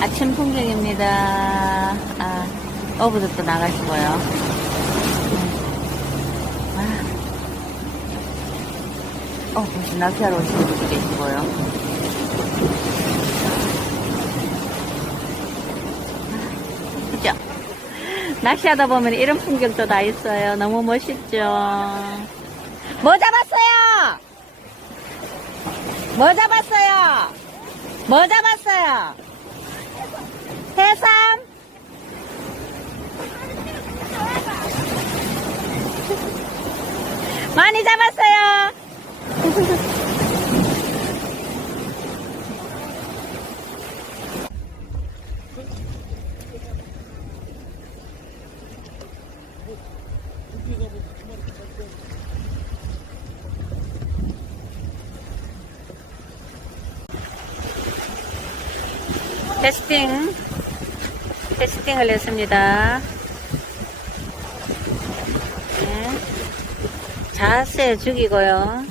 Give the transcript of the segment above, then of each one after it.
아침 풍경입니다. 아, 어부들도 나가시고요. 아. 어, 벌써 낚시하러 오시는 분도 계시고요. 낚시하다 보면 이런 풍경도 다 있어요. 너무 멋있죠? 뭐 잡았어요? 뭐 잡았어요? 뭐 잡았어요? 해삼? 많이 잡았어요. 테스팅, 테스팅을 했습니다. 네. 자세 죽이고요.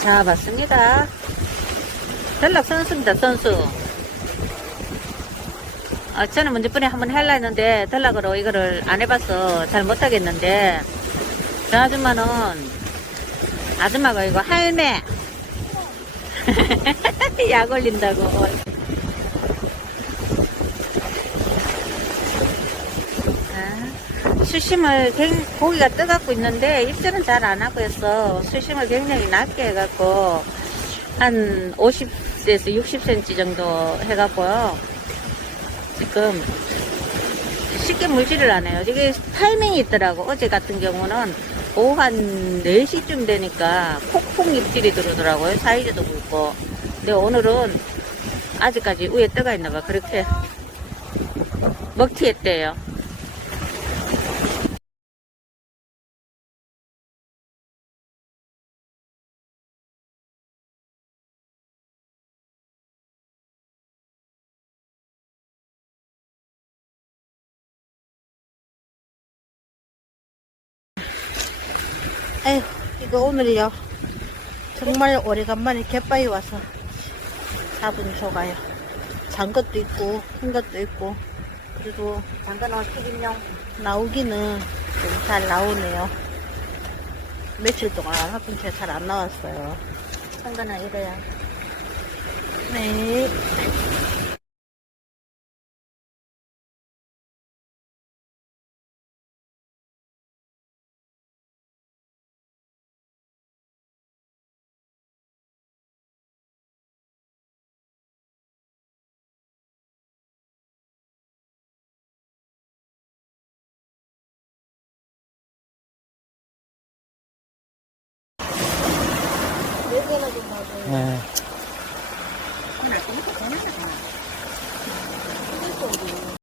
잡았습니다. 전락 선수입니다, 선수. 어, 저는 번에 한번 하려 했는데, 전락으로 이거를 안 해봐서 잘 못하겠는데, 저 아줌마는, 아줌마가 이거 할매. 약 올린다고. 아, 수심을 굉- 고기가 떠갖고 있는데 입질은 잘 안 하고 해서 수심을 굉장히 낮게 해갖고 한 50에서 60cm 정도 해갖고요. 지금 쉽게 물질을 안 해요. 이게 타이밍이 있더라고. 어제 같은 경우는 오후 한 4시쯤 되니까 폭풍 입질이 들어오더라고요. 사이즈도 굵고. 근데 오늘은 아직까지 위에 떠가 있나봐. 그렇게 먹튀했대요. 에휴, 이거 오늘요. 정말 오래간만에 갯바위 와서 잡은 조가요. 잔 것도 있고, 흰 것도 있고, 그리고 잠깐 튀김용. 나오기는 좀 잘 나오네요. 며칠 동안 안 아픈 채잘안 나왔어요. 잠깐은 이래야. 네. 네.